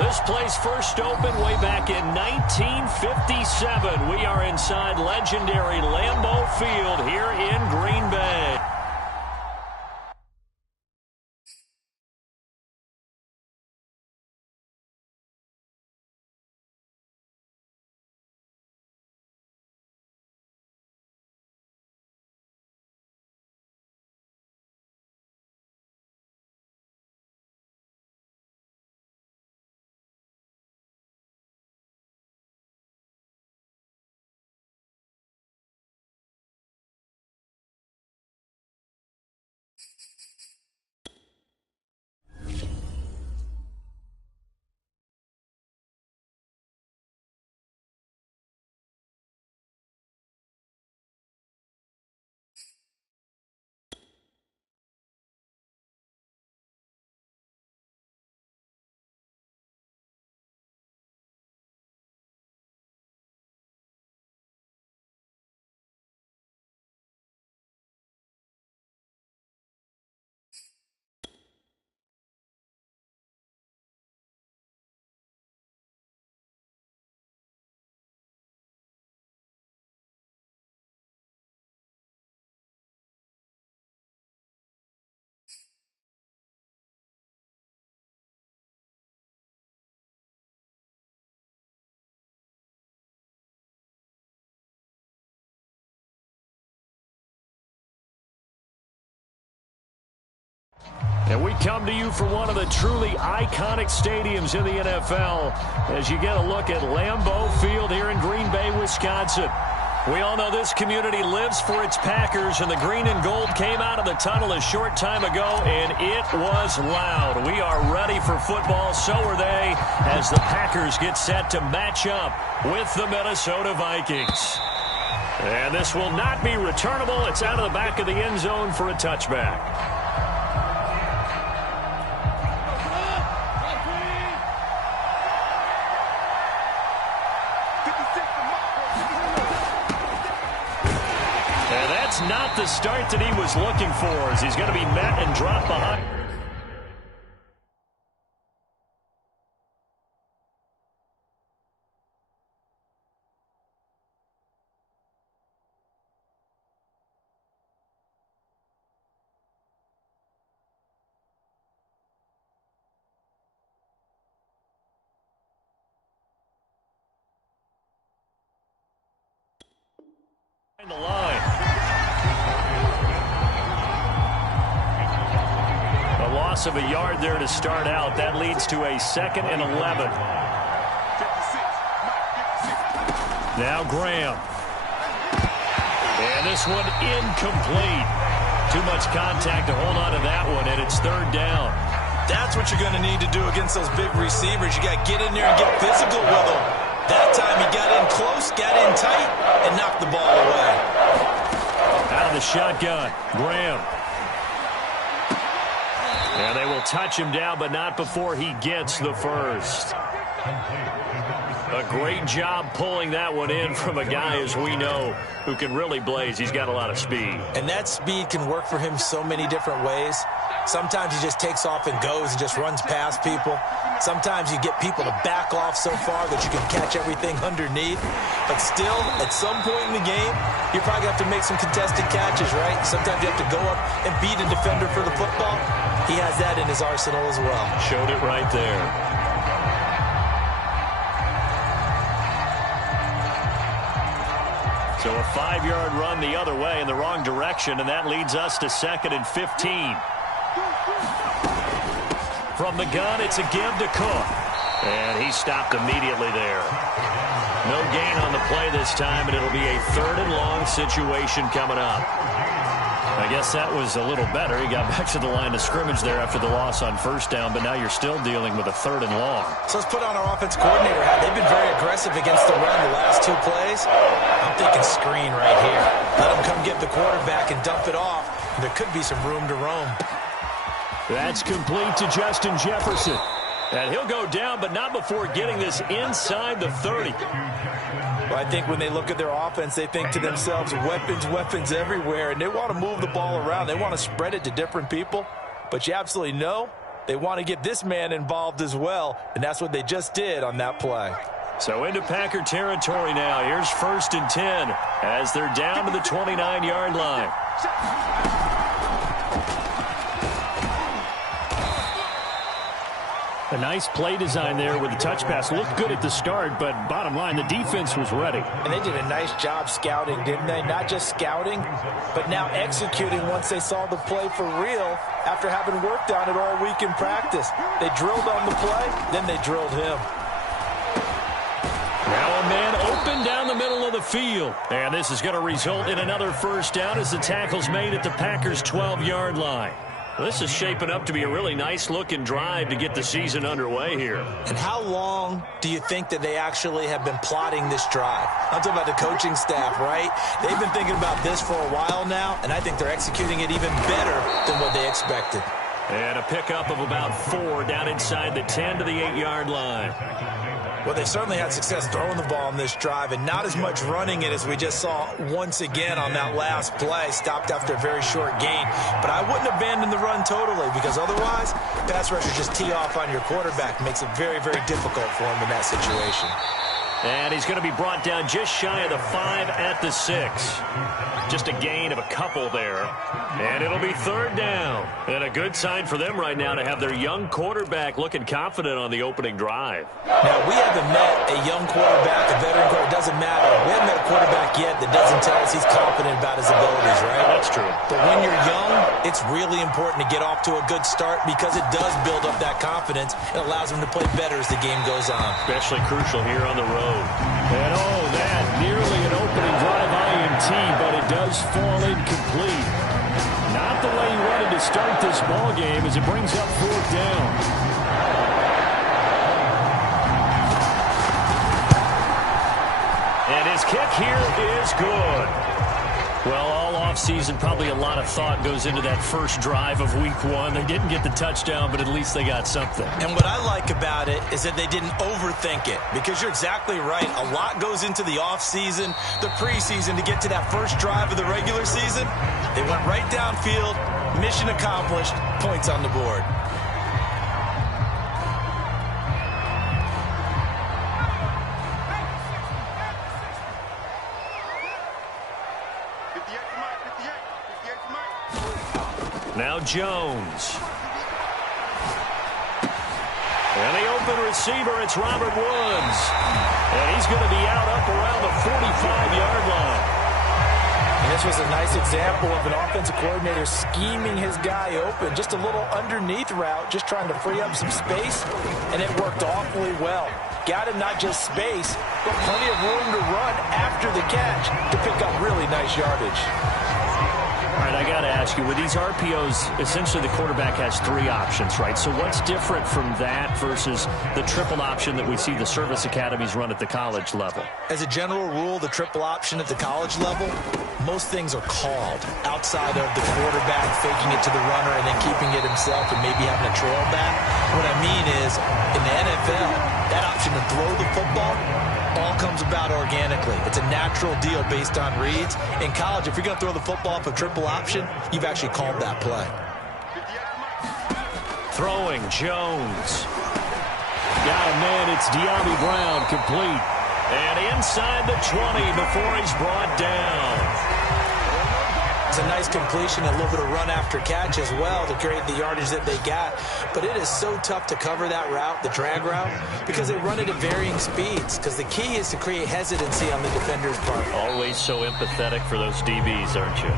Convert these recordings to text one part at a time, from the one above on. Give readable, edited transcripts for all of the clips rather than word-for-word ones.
This place first opened way back in 1957. We are inside legendary Lambeau Field here in Green Bay. And we come to you from one of the truly iconic stadiums in the NFL as you get a look at Lambeau Field here in Green Bay, Wisconsin. We all know this community lives for its Packers, and the green and gold came out of the tunnel a short time ago, and it was loud. We are ready for football, so are they, as the Packers get set to match up with the Minnesota Vikings. And this will not be returnable. It's out of the back of the end zone for a touchback. Not the start that he was looking for, as he's going to be met and dropped behind. The line. Loss of a yard there to start out. That leads to a 2nd and 11. Now Graham. And this one incomplete. Too much contact to hold on to that one, and it's 3rd down. That's what you're going to need to do against those big receivers. You got to get in there and get physical with them. That time he got in close, got in tight, and knocked the ball away. Out of the shotgun, Graham. And they will touch him down, but not before he gets the first. A great job pulling that one in from a guy, as we know, who can really blaze. He's got a lot of speed. And that speed can work for him so many different ways. Sometimes he just takes off and goes and just runs past people. Sometimes you get people to back off so far that you can catch everything underneath. But still, at some point in the game, you're probably going to have to make some contested catches, right? Sometimes you have to go up and beat a defender for the football. He has that in his arsenal as well. Showed it right there. So a 5-yard run the other way in the wrong direction, and that leads us to 2nd and 15. From the gun, it's a give to Cook. And he stopped immediately there. No gain on the play this time, and it'll be a 3rd and long situation coming up. I guess that was a little better. He got back to the line of scrimmage there after the loss on 1st down, but now you're still dealing with a 3rd and long. So let's put on our offense coordinator hat. They've been very aggressive against the run the last 2 plays. I'm thinking screen right here. Let them come get the quarterback and dump it off. There could be some room to roam. That's complete to Justin Jefferson. And he'll go down, but not before getting this inside the 30. Well, I think when they look at their offense, they think to themselves, weapons, weapons everywhere, and they want to move the ball around. They want to spread it to different people. But you absolutely know they want to get this man involved as well, and that's what they just did on that play. So into Packer territory now. Here's 1st and 10 as they're down to the 29-yard line. A nice play design there with the touch pass. Looked good at the start, but bottom line, the defense was ready. And they did a nice job scouting, didn't they? Not just scouting, but now executing once they saw the play for real after having worked on it all week in practice. They drilled on the play, then they drilled him. Now a man open down the middle of the field. And this is going to result in another first down as the tackle's made at the Packers' 12-yard line. This is shaping up to be a really nice-looking drive to get the season underway here. And how long do you think that they actually have been plotting this drive? I'm talking about the coaching staff, right? They've been thinking about this for a while now, and I think they're executing it even better than what they expected. And a pickup of about 4 down inside the 10 to the 8-yard line. Well, they certainly had success throwing the ball on this drive and not as much running it as we just saw once again on that last play. Stopped after a very short gain. But I wouldn't abandon the run totally because otherwise, pass rushers just tee off on your quarterback. Makes it very, very difficult for him in that situation. And he's going to be brought down just shy of the 5 at the 6. Just a gain of a couple there. And it'll be 3rd down. And a good sign for them right now to have their young quarterback looking confident on the opening drive. Now, we haven't met a young quarterback, a veteran quarterback. It doesn't matter. We haven't met a quarterback yet that doesn't tell us he's confident about his abilities, right? That's true. But when you're young, it's really important to get off to a good start because it does build up that confidence. It allows him to play better as the game goes on. Especially crucial here on the road. And that nearly an opening drive INT, but it does fall incomplete. Not the way he wanted to start this ball game as it brings up 4th down. And his kick here is good. Well, all offseason, probably a lot of thought goes into that first drive of week 1. They didn't get the touchdown, but at least they got something. And what I like about it is that they didn't overthink it because you're exactly right. A lot goes into the offseason, the preseason to get to that first drive of the regular season. They went right downfield, mission accomplished, points on the board. Now Jones. And the open receiver, it's Robert Woods. And he's going to be out up around the 45-yard line. And this was a nice example of an offensive coordinator scheming his guy open. Just a little underneath route, just trying to free up some space, and it worked awfully well. Got him not just space, but plenty of room to run after the catch to pick up really nice yardage. All right, I got to ask you, with these RPOs, essentially the quarterback has 3 options, right? So what's different from that versus the triple option that we see the service academies run at the college level? As a general rule, the triple option at the college level, most things are called outside of the quarterback faking it to the runner and then keeping it himself and maybe having a trail back. What I mean is, in the NFL, that option to throw the football all comes about organically. It's a natural deal based on reads. In college, if you're going to throw the football off a triple option, you've actually called that play. Throwing, Jones. Got a man, it's De'Ami Brown, complete. And inside the 20 before he's brought down. It's a nice completion, a little bit of run after catch as well to create the yardage that they got. But it is so tough to cover that route, the drag route, because they run it at varying speeds. Because the key is to create hesitancy on the defender's part. Always so empathetic for those DBs, aren't you?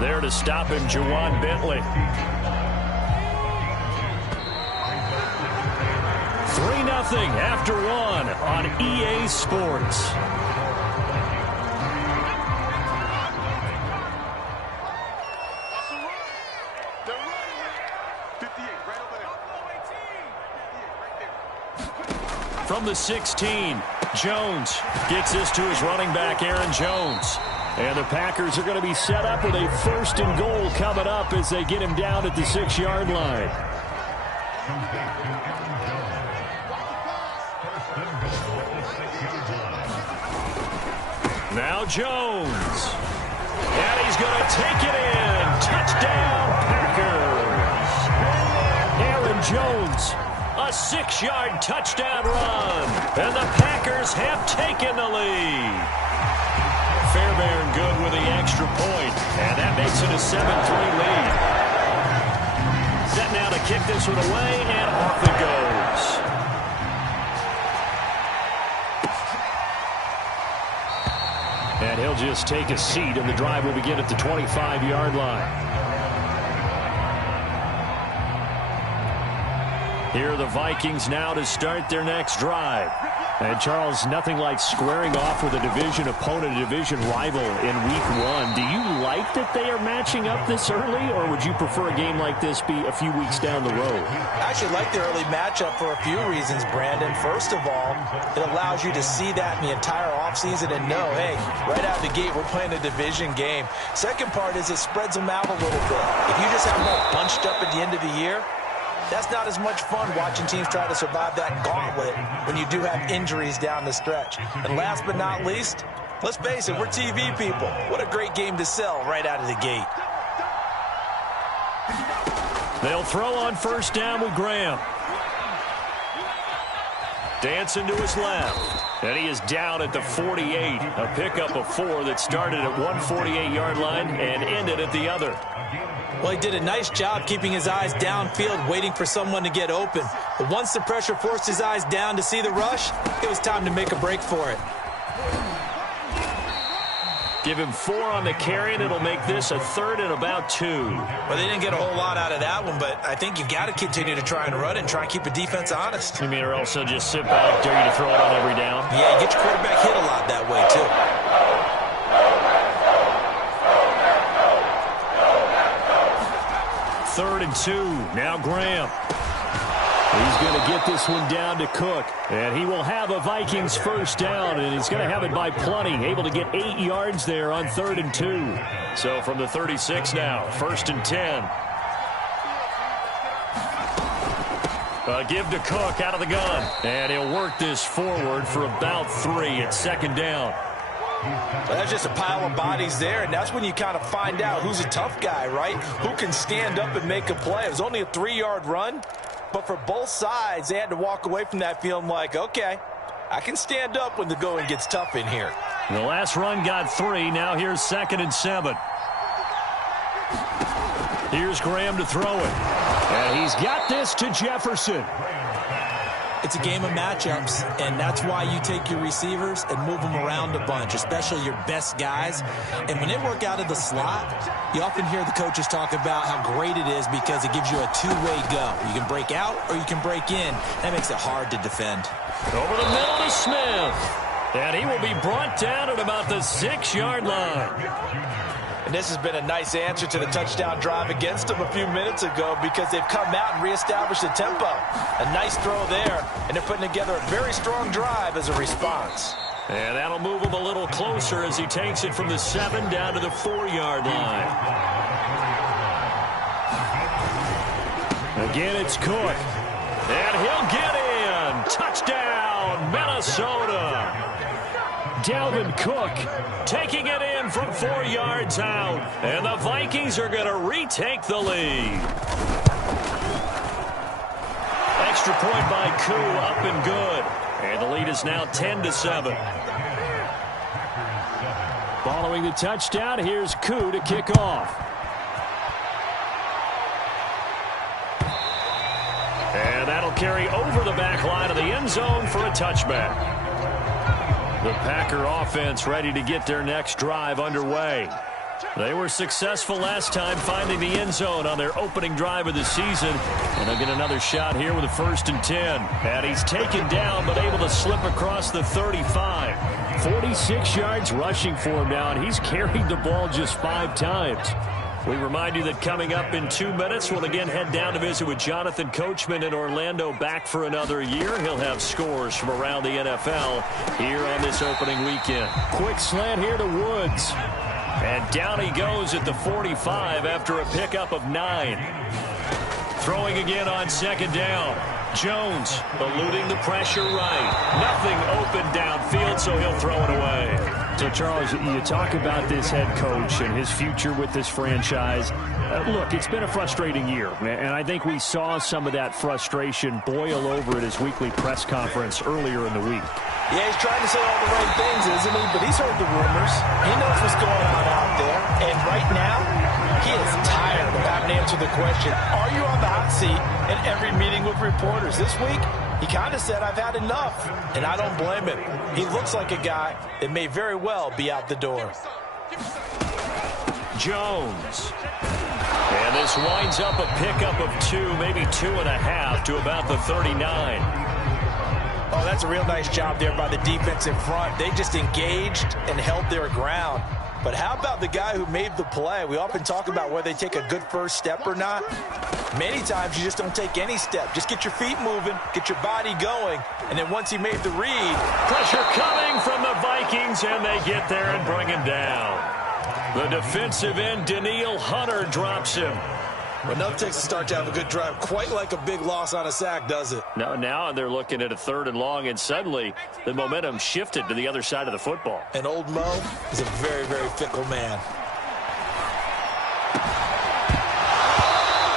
There to stop him, Juwan Bentley. 3-0 after 1 on EA Sports. From the 16, Jones gets this to his running back, Aaron Jones. And the Packers are going to be set up with a 1st and goal coming up as they get him down at the 6-yard line. Now Jones. And he's going to take it in. Touchdown, Packers. 6-yard touchdown run. And the Packers have taken the lead. Fairbairn good with the extra point. And that makes it a 7-3 lead. Set now to kick this one away, and off it goes. And he'll just take a seat, and the drive will begin at the 25-yard line. Here are the Vikings now to start their next drive. And, Charles, nothing like squaring off with a division opponent, a division rival in Week 1. Do you like that they are matching up this early, or would you prefer a game like this be a few weeks down the road? I actually like the early matchup for a few reasons, Brandon. First of all, it allows you to see that in the entire offseason and know, hey, right out of the gate, we're playing a division game. Second part is it spreads them out a little bit. If you just have them all bunched up at the end of the year, that's not as much fun watching teams try to survive that gauntlet when you do have injuries down the stretch. And last but not least, let's face it, we're TV people. What a great game to sell right out of the gate. They'll throw on first down with Graham. Dancing to his left. And he is down at the 48. A pickup of 4 that started at one 48-yard line and ended at the other. Well, he did a nice job keeping his eyes downfield, waiting for someone to get open. But once the pressure forced his eyes down to see the rush, it was time to make a break for it. Give him 4 on the carry, and it'll make this a 3rd and about 2. Well, they didn't get a whole lot out of that one, but I think you've got to continue to try and run and try and keep the defense honest. You mean, or also just sit back, dare you to throw it on every down? Yeah, you get your quarterback hit a lot that way, too. Third and 2. Now Graham. He's going to get this one down to Cook. And he will have a Vikings first down, and he's going to have it by plenty. Able to get 8 yards there on 3rd and 2. So from the 36 now, 1st and 10. Give to Cook out of the gun. And he'll work this forward for about 3 at 2nd down. Well, that's just a pile of bodies there, and that's when you kind of find out who's a tough guy, right? Who can stand up and make a play. It was only a 3-yard run, but for both sides, they had to walk away from that feeling like, okay, I can stand up when the going gets tough in here. The last run got 3. Now here's 2nd and 7. Here's Graham to throw it. And he's got this to Jefferson. It's a game of matchups, and that's why you take your receivers and move them around a bunch, especially your best guys. And when they work out of the slot, you often hear the coaches talk about how great it is because it gives you a two-way go. You can break out or you can break in. That makes it hard to defend. Over the middle to Smith. And he will be brought down at about the 6-yard line. And this has been a nice answer to the touchdown drive against them a few minutes ago because they've come out and reestablished the tempo. A nice throw there, and they're putting together a very strong drive as a response. And that'll move him a little closer as he takes it from the 7 down to the 4-yard line. Again, it's Cook. And he'll get in. Touchdown, Minnesota. Dalvin Cook taking it in from 4 yards out. And the Vikings are going to retake the lead. Extra point by Koo, up and good. And the lead is now 10-7. Following the touchdown, here's Koo to kick off. And that'll carry over the back line of the end zone for a touchback. The Packer offense ready to get their next drive underway. They were successful last time finding the end zone on their opening drive of the season. And they'll get another shot here with a 1st and 10. And he's taken down but able to slip across the 35. 46 yards rushing for him now, and he's carried the ball just 5 times. We remind you that coming up in 2 minutes, we'll again head down to visit with Jonathan Coachman in Orlando, back for another year. He'll have scores from around the NFL here on this opening weekend. Quick slant here to Woods. And down he goes at the 45 after a pickup of 9. Throwing again on 2nd down. Jones eluding the pressure right. Nothing open downfield, so he'll throw it away. So, Charles, you talk about this head coach and his future with this franchise. Look, it's been a frustrating year, and I think we saw some of that frustration boil over at his weekly press conference earlier in the week. Yeah, he's trying to say all the right things, isn't he? But he's heard the rumors. He knows what's going on out there. And right now, he is tired of having to answer the question, are you on the hot seat in every meeting with reporters? This week, he kind of said, I've had enough. And I don't blame him. He looks like a guy that may very well be out the door. Jones. And this winds up a pickup of 2, maybe 2.5 to about the 39. Oh, that's a real nice job there by the defense in front. They just engaged and held their ground. But how about the guy who made the play? We often talk about whether they take a good first step or not. Many times you just don't take any step. Just get your feet moving, get your body going, and then once he made the read. Pressure coming from the Vikings, and they get there and bring him down. The defensive end, Danielle Hunter, drops him. But enough takes to start to have a good drive. Quite like a big loss on a sack, does it? No, now they're looking at a 3rd and long, and suddenly the momentum shifted to the other side of the football. And old Mo is a very, very fickle man.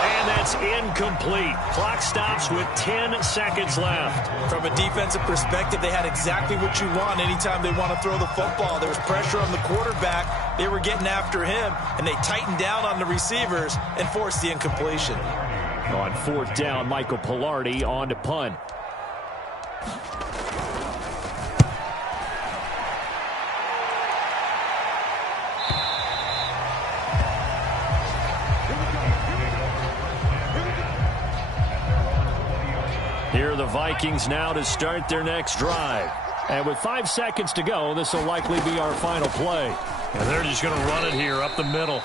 And that's incomplete. Clock stops with 10 seconds left. From a defensive perspective, they had exactly what you want anytime they want to throw the football. There was pressure on the quarterback. They were getting after him, and they tightened down on the receivers and forced the incompletion. On 4th down, Michael Pilardi on to punt. Here are the Vikings now to start their next drive. And with 5 seconds to go, this will likely be our final play. And they're just going to run it here up the middle.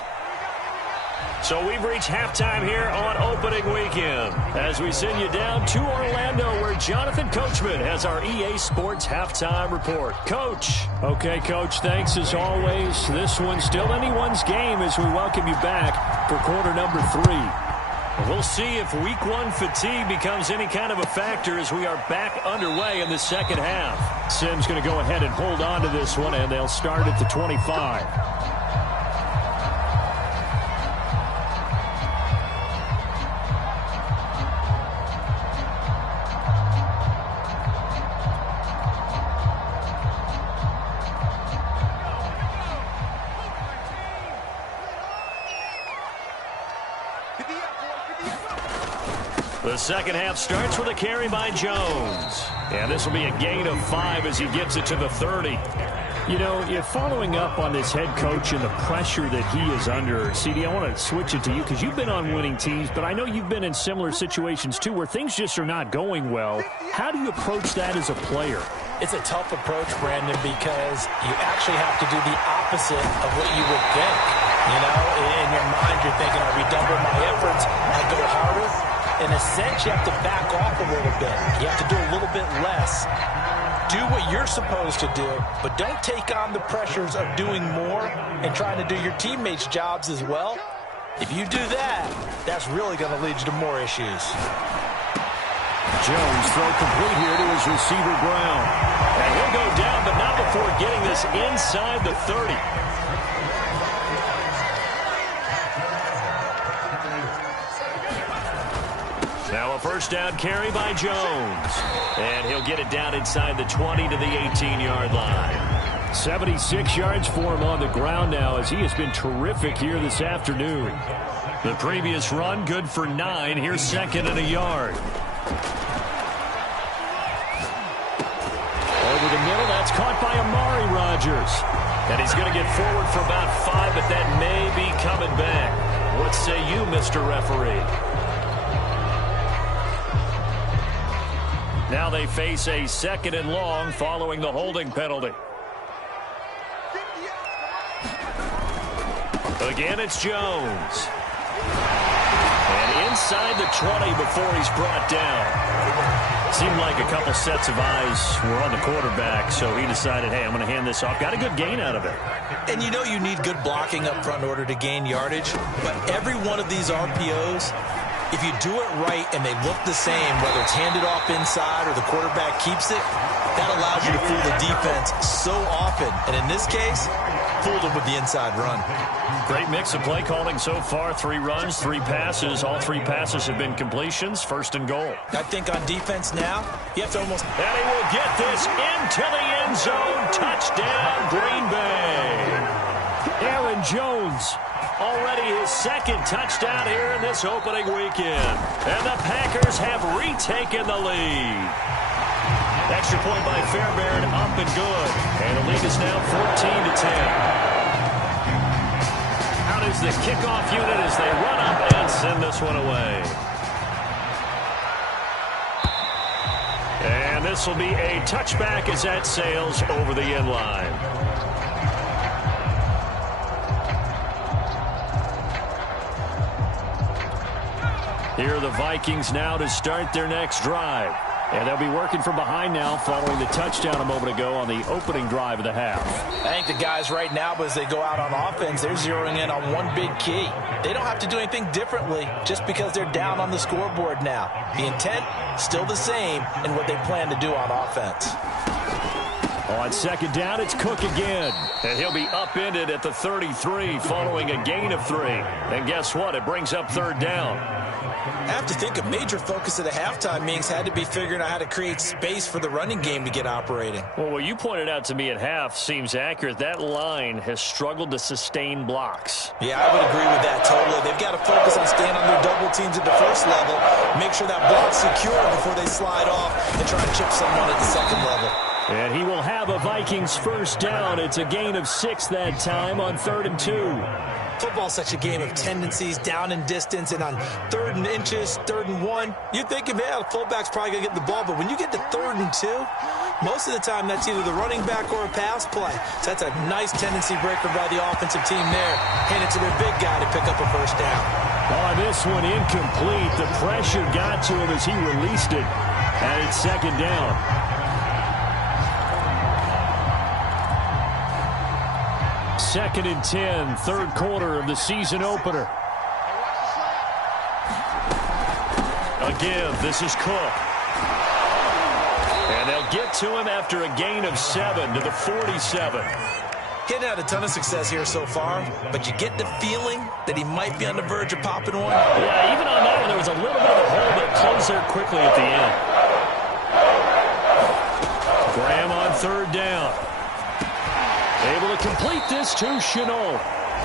So we've reached halftime here on opening weekend as we send you down to Orlando where Jonathan Coachman has our EA Sports halftime report. Coach. Okay, Coach, thanks as always. This one's still anyone's game as we welcome you back for quarter number 3. We'll see if week 1 fatigue becomes any kind of a factor as we are back underway in the second half. Sim's going to go ahead and hold on to this one, and they'll start at the 25. The second half starts with a carry by Jones. And this will be a gain of 5 as he gets it to the 30. You know, if following up on this head coach and the pressure that he is under, CD, I want to switch it to you because you've been on winning teams, but I know you've been in similar situations too where things just are not going well. How do you approach that as a player? It's a tough approach, Brandon, because you actually have to do the opposite of what you would think. You know, in your mind, you're thinking, I redouble my efforts, I go harder. In a sense, you have to back off a little bit. You have to do a little bit less. Do what you're supposed to do, but don't take on the pressures of doing more and trying to do your teammates' jobs as well. If you do that, that's really going to lead you to more issues. Jones throw complete here to his receiver Brown. And he'll go down, but not before getting this inside the 30. Now a first down carry by Jones. And he'll get it down inside the 20 to the 18-yard line. 76 yards for him on the ground now as he has been terrific here this afternoon. The previous run good for 9. Here's 2nd and a yard. Over the middle, that's caught by Amari Rodgers. And he's going to get forward for about 5, but that may be coming back. What say you, Mr. Referee? Now they face a 2nd and long following the holding penalty. Again, it's Jones. And inside the 20 before he's brought down. Seemed like a couple sets of eyes were on the quarterback, so he decided, hey, I'm going to hand this off. Got a good gain out of it. And you know you need good blocking up front in order to gain yardage, but every one of these RPOs If you do it right and they look the same, whether it's handed off inside or the quarterback keeps it, that allows you to fool the defense so often. And in this case, fooled them with the inside run. Great mix of play calling so far. 3 runs, 3 passes. All 3 passes have been completions. First and goal. I think on defense now, you have to almost... And he will get this into the end zone. Touchdown, Green Bay. Aaron Jones. Already his 2nd touchdown here in this opening weekend. And the Packers have retaken the lead. Extra point by Fairbairn, up and good. And the lead is now 14-10. Out is the kickoff unit as they run up and send this one away. And this will be a touchback as that sails over the end line. Here are the Vikings now to start their next drive. And they'll be working from behind now following the touchdown a moment ago on the opening drive of the half. I think the guys right now, as they go out on offense, they're zeroing in on one big key. They don't have to do anything differently just because they're down on the scoreboard now. The intent, still the same in what they plan to do on offense. On 2nd down, it's Cook again. And he'll be upended at the 33 following a gain of 3. And guess what? It brings up 3rd down. I have to think a major focus of the halftime meetings had to be figuring out how to create space for the running game to get operating. Well, what you pointed out to me at half seems accurate. That line has struggled to sustain blocks. Yeah, I would agree with that totally. They've got to focus on staying on their double teams at the first level, make sure that block's secure before they slide off and try and chip someone at the second level. And he will have a Vikings 1st down. It's a gain of 6 that time on 3rd and 2. Football's such a game of tendencies, down and distance, and on 3rd and inches, 3rd and 1, you're thinking, man, the fullback's probably going to get the ball. But when you get to 3rd and 2, most of the time that's either the running back or a pass play. So that's a nice tendency breaker by the offensive team there. Hand it to their big guy to pick up a 1st down. On this one, incomplete. The pressure got to him as he released it. And it's 2nd down. Second and 10, 3rd quarter of the season opener. Again, this is Cook. And they'll get to him after a gain of 7 to the 47. He hadn't had a ton of success here so far, but you get the feeling that he might be on the verge of popping one. Yeah, even on that one, there was a little bit of a hole that closed there quickly at the end. Graham on 3rd down. Able to complete this to Chenault.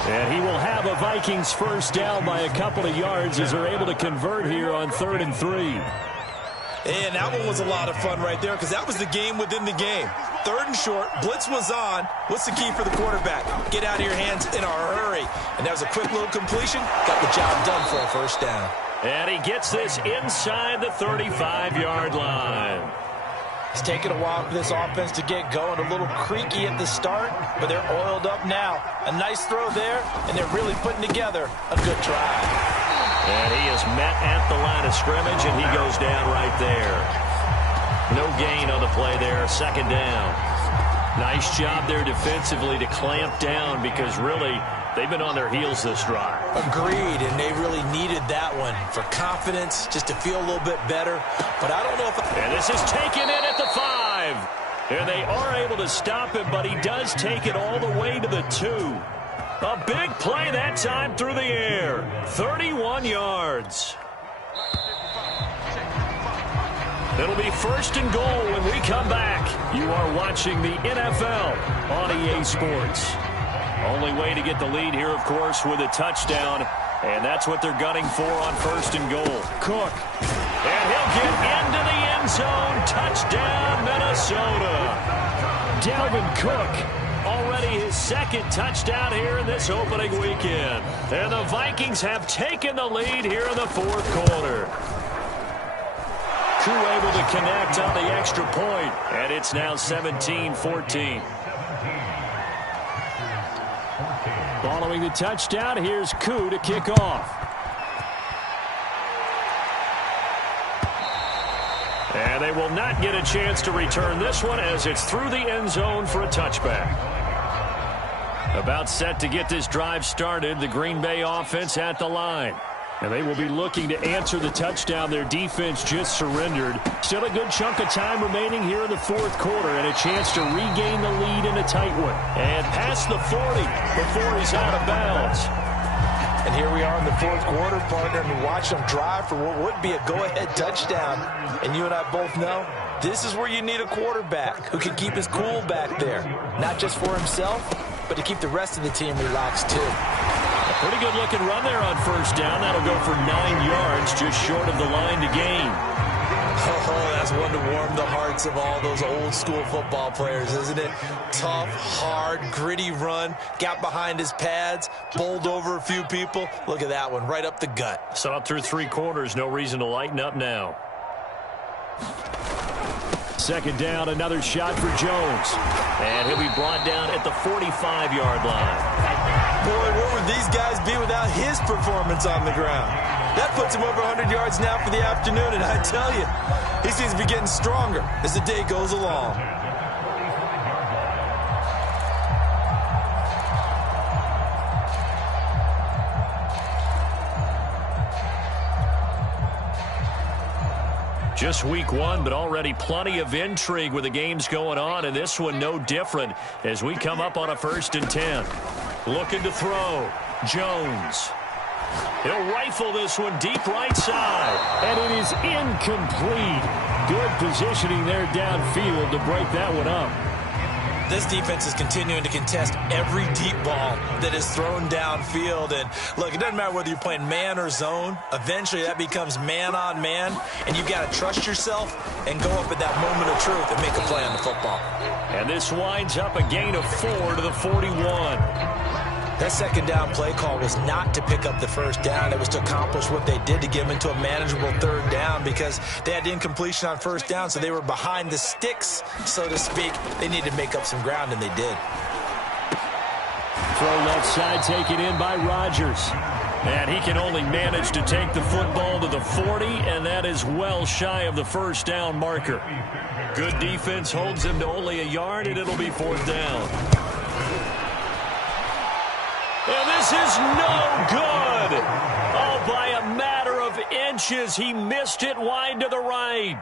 And he will have a Vikings 1st down by a couple of yards as they're able to convert here on 3rd and 3. And that one was a lot of fun right there because that was the game within the game. 3rd and short, blitz was on. What's the key for the quarterback? Get out of your hands in a hurry. And that was a quick little completion. Got the job done for a 1st down. And he gets this inside the 35-yard line. It's taken a while for this offense to get going. A little creaky at the start, but they're oiled up now. A nice throw there, and they're really putting together a good drive. And he is met at the line of scrimmage, and he goes down right there. No gain on the play there, 2nd down. Nice job there defensively to clamp down because really they've been on their heels this drive. Agreed, and they really needed that one for confidence, just to feel a little bit better. But I don't know if... And this is taken in at the 5. And they are able to stop him, but he does take it all the way to the 2. A big play that time through the air. 31 yards. It'll be 1st and goal when we come back. You are watching the NFL on EA Sports. Only way to get the lead here, of course, with a touchdown. And that's what they're gunning for on 1st and goal. Cook. And he'll get into the end zone. Touchdown, Minnesota. Dalvin Cook. Already his 2nd touchdown here in this opening weekend. And the Vikings have taken the lead here in the 4th quarter. Crew able to connect on the extra point. And it's now 17-14. Following the touchdown, here's Koo to kick off. And they will not get a chance to return this one as it's through the end zone for a touchback. About set to get this drive started, the Green Bay offense at the line. And they will be looking to answer the touchdown their defense just surrendered. Still a good chunk of time remaining here in the fourth quarter and a chance to regain the lead in a tight one. And past the 40 before he's out of bounds. And here we are in the fourth quarter, partner, and watch them drive for what would be a go-ahead touchdown. And you and I both know this is where you need a quarterback who can keep his cool back there. Not just for himself, but to keep the rest of the team relaxed too. A pretty good looking run there on first down. That'll go for 9 yards, just short of the line to gain. Oh, that's one to warm the hearts of all those old school football players, isn't it? Tough, hard, gritty run, got behind his pads, bowled over a few people. Look at that one, right up the gut. Saw it through 3 quarters, no reason to lighten up now. Second down, another shot for Jones. And he'll be brought down at the 45-yard line. Boy, where would these guys be without his performance on the ground? That puts him over 100 yards now for the afternoon, and I tell you, he seems to be getting stronger as the day goes along. Just week 1, but already plenty of intrigue with the games going on, and this one no different as we come up on a 1st and 10. Looking to throw. Jones. He'll rifle this one deep right side. And it is incomplete. Good positioning there downfield to break that one up. This defense is continuing to contest every deep ball that is thrown downfield. And look, it doesn't matter whether you're playing man or zone. Eventually that becomes man on man, and you've got to trust yourself and go up at that moment of truth and make a play on the football. And this winds up a gain of 4 to the 41. That second down play call was not to pick up the first down. It was to accomplish what they did to get them into a manageable third down because they had incompletion on first down, so they were behind the sticks, so to speak. They needed to make up some ground, and they did. Throw left side taken in by Rodgers. And he can only manage to take the football to the 40, and that is well shy of the first down marker. Good defense holds him to only a yard, and it'll be 4th down. And this is no good. Oh, by a matter of inches, he missed it wide to the right.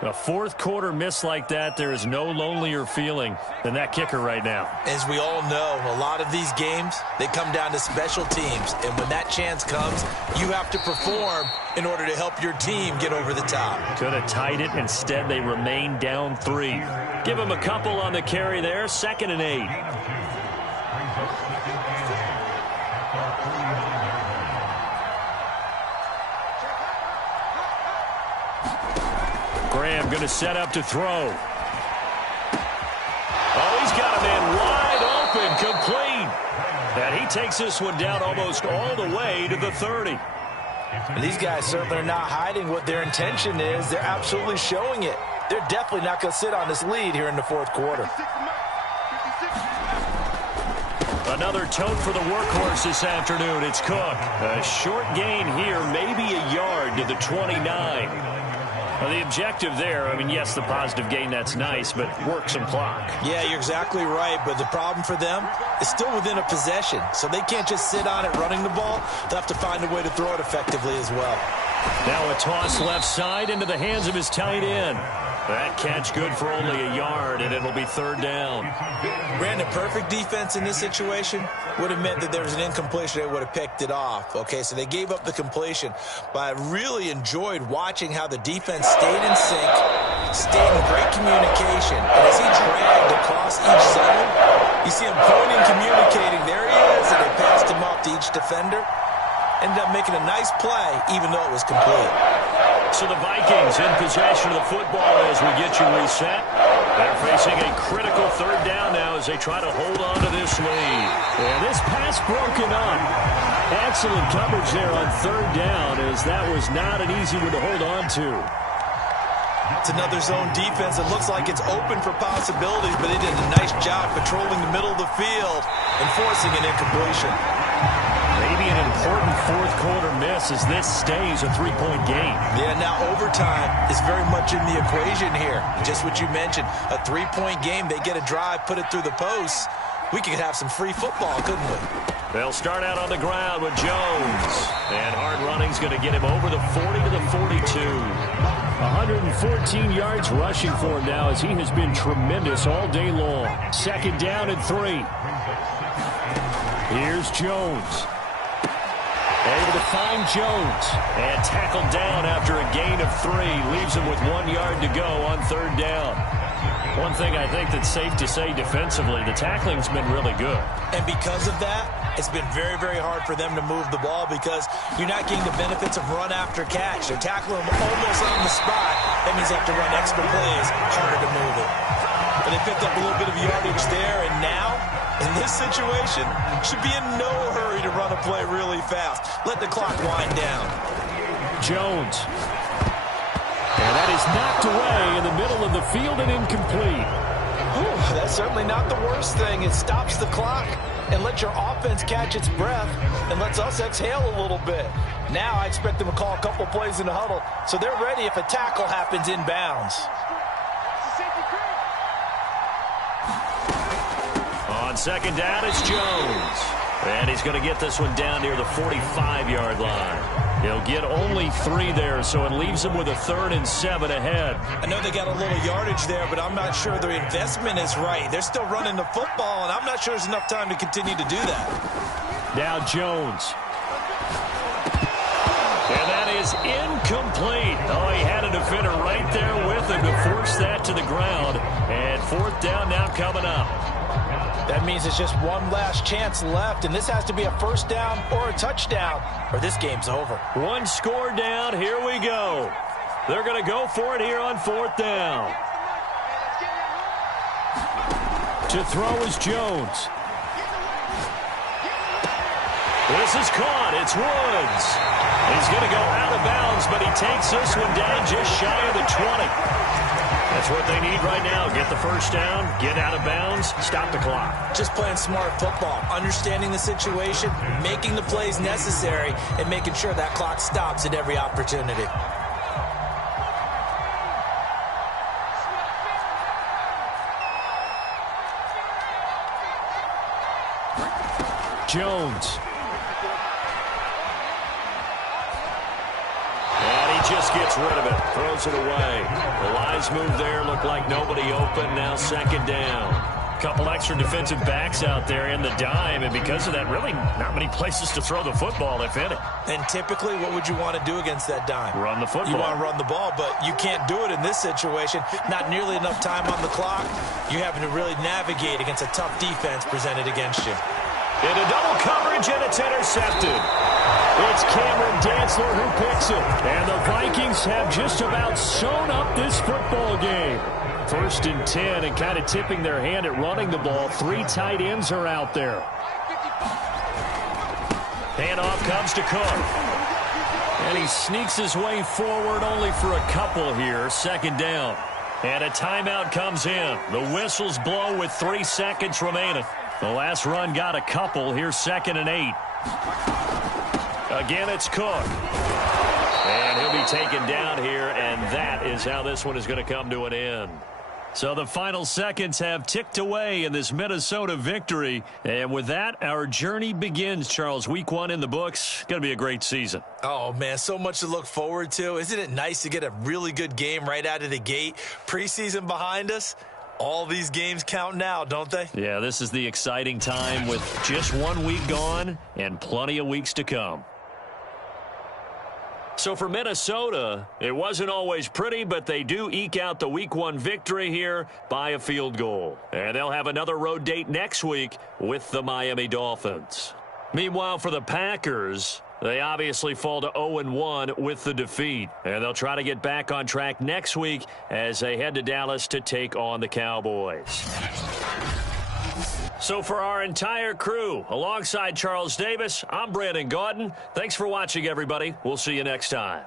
A fourth quarter miss like that, there is no lonelier feeling than that kicker right now. As we all know, a lot of these games, they come down to special teams. And when that chance comes, you have to perform in order to help your team get over the top. Could have tied it. Instead, they remain down 3. Give him a couple on the carry there. 2nd and 8. Graham going to set up to throw. Oh, he's got a man wide open, complete. And he takes this one down almost all the way to the 30. And these guys certainly are not hiding what their intention is. They're absolutely showing it. They're definitely not going to sit on this lead here in the fourth quarter. Another tote for the workhorse this afternoon. It's Cook. A short gain here, maybe a yard to the 29. Well, the objective there, I mean, yes, the positive gain, that's nice, but work some clock. Yeah, you're exactly right, but the problem for them is still within a possession, so they can't just sit on it running the ball. They'll have to find a way to throw it effectively as well. Now a toss left side into the hands of his tight end. That catch good for only a yard, and it'll be 3rd down. Brandon, perfect defense in this situation would have meant that there was an incompletion. They would have picked it off. Okay, so they gave up the completion. But I really enjoyed watching how the defense stayed in sync, stayed in great communication. And as he dragged across each zone, you see him pointing, communicating. There he is, and they passed him off to each defender. Ended up making a nice play, even though it was complete. So the Vikings in possession of the football as we get you reset. They're facing a critical 3rd down now as they try to hold on to this lead. And this pass broken up. Excellent coverage there on 3rd down as that was not an easy one to hold on to. It's another zone defense. It looks like it's open for possibilities, but they did a nice job patrolling the middle of the field and forcing an incompletion. Maybe an important fourth quarter miss as this stays a 3-point game. Yeah, now overtime is very much in the equation here. Just what you mentioned, a 3-point game. They get a drive, put it through the posts. We could have some free football, couldn't we? They'll start out on the ground with Jones. And hard running gang's going to get him over the 40 to the 42. 114 yards rushing for him now as he has been tremendous all day long. 2nd down and 3. Here's Jones. Able to find Jones. And tackled down after a gain of 3. Leaves him with 1 yard to go on 3rd down. One thing I think that's safe to say defensively, the tackling's been really good. And because of that, it's been very, very hard for them to move the ball because you're not getting the benefits of run after catch. They're tackling them almost on the spot. That means they have to run extra plays, harder to move it. But they picked up a little bit of yardage there, and now, in this situation, should be in no hurry to run a play really fast. Let the clock wind down. Jones. And that is knocked away in the middle of the field and incomplete. Whew, that's certainly not the worst thing. It stops the clock and lets your offense catch its breath and lets us exhale a little bit. Now I expect them to call a couple plays in the huddle so they're ready if a tackle happens inbounds. On 2nd down, it's Jones. And he's going to get this one down near the 45-yard line. He'll get only 3 there, so it leaves him with a 3rd and 7 ahead. I know they got a little yardage there, but I'm not sure their investment is right. They're still running the football, and I'm not sure there's enough time to continue to do that. Now Jones. And that is incomplete. Oh, he had a defender right there with him to force that to the ground. And 4th down now coming up. That means it's just one last chance left, and this has to be a 1st down or a touchdown, or this game's over. 1 score down. Here we go. They're going to go for it here on 4th down. To throw is Jones. This is caught. It's Woods. He's going to go out of bounds, but he takes this one down just shy of the 20. That's what they need right now. Get the 1st down, get out of bounds, stop the clock. Just playing smart football, understanding the situation, making the plays necessary, and making sure that clock stops at every opportunity. Jones. Just gets rid of it, throws it away. The lines move there, look like nobody open. Now 2nd down. Couple extra defensive backs out there in the dime, and because of that, really not many places to throw the football, if any. And typically, what would you want to do against that dime? Run the football. You want to run the ball, but you can't do it in this situation. Not nearly enough time on the clock. You're having to really navigate against a tough defense presented against you. Into double coverage, and it's intercepted. It's Cameron Dantzler who picks it. And the Vikings have just about sewn up this football game. 1st and 10, and kind of tipping their hand at running the ball. 3 tight ends are out there. Handoff comes to Cook. And he sneaks his way forward only for a couple here. 2nd down. And a timeout comes in. The whistles blow with 3 seconds remaining. The last run got a couple. Here's 2nd and 8. Again, it's Cook. And he'll be taken down here, and that is how this one is going to come to an end. So the final seconds have ticked away in this Minnesota victory. And with that, our journey begins, Charles. Week 1 in the books. Going to be a great season. Oh, man, so much to look forward to. Isn't it nice to get a really good game right out of the gate? Preseason behind us. All these games count now, don't they? Yeah, this is the exciting time with just 1 week gone and plenty of weeks to come. So for Minnesota, it wasn't always pretty, but they do eke out the Week 1 victory here by a field goal. And they'll have another road date next week with the Miami Dolphins. Meanwhile, for the Packers, they obviously fall to 0-1 with the defeat. And they'll try to get back on track next week as they head to Dallas to take on the Cowboys. So for our entire crew, alongside Charles Davis, I'm Brandon Gaudin. Thanks for watching, everybody. We'll see you next time.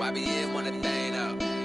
YBN want a thing up.